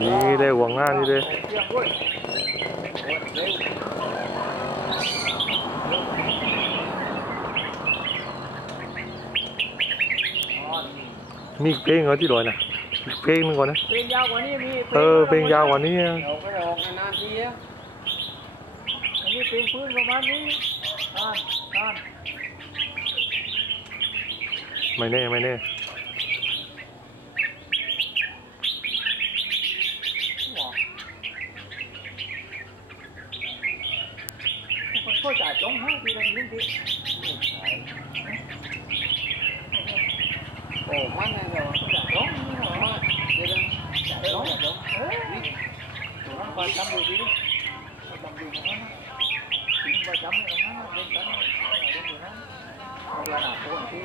นี่เลยหวังหน้านี่เลยเสียงเว้ยเร็วอ๋อมีอีกเพลงเหรอที่ลอยนะอีกเพลงหนึงก่อนนะเพลงยาวกว่านี้มีเออเพลงยาวกว่านี้อะเดี๋ยวก็จะออกนานทีอะอันนี้เพลงพื้นประมาณนี้อ่านอ่านไม่แน่ไม่แน่ có trả chống hát thì làm những gì ồ mắt này rồi trả chống thì là trả chống trả chống tụi nó ba trăm rồi đi. Ba trăm rồi nó ba trăm rồi nó lên tấn rồi nó là là bốn cái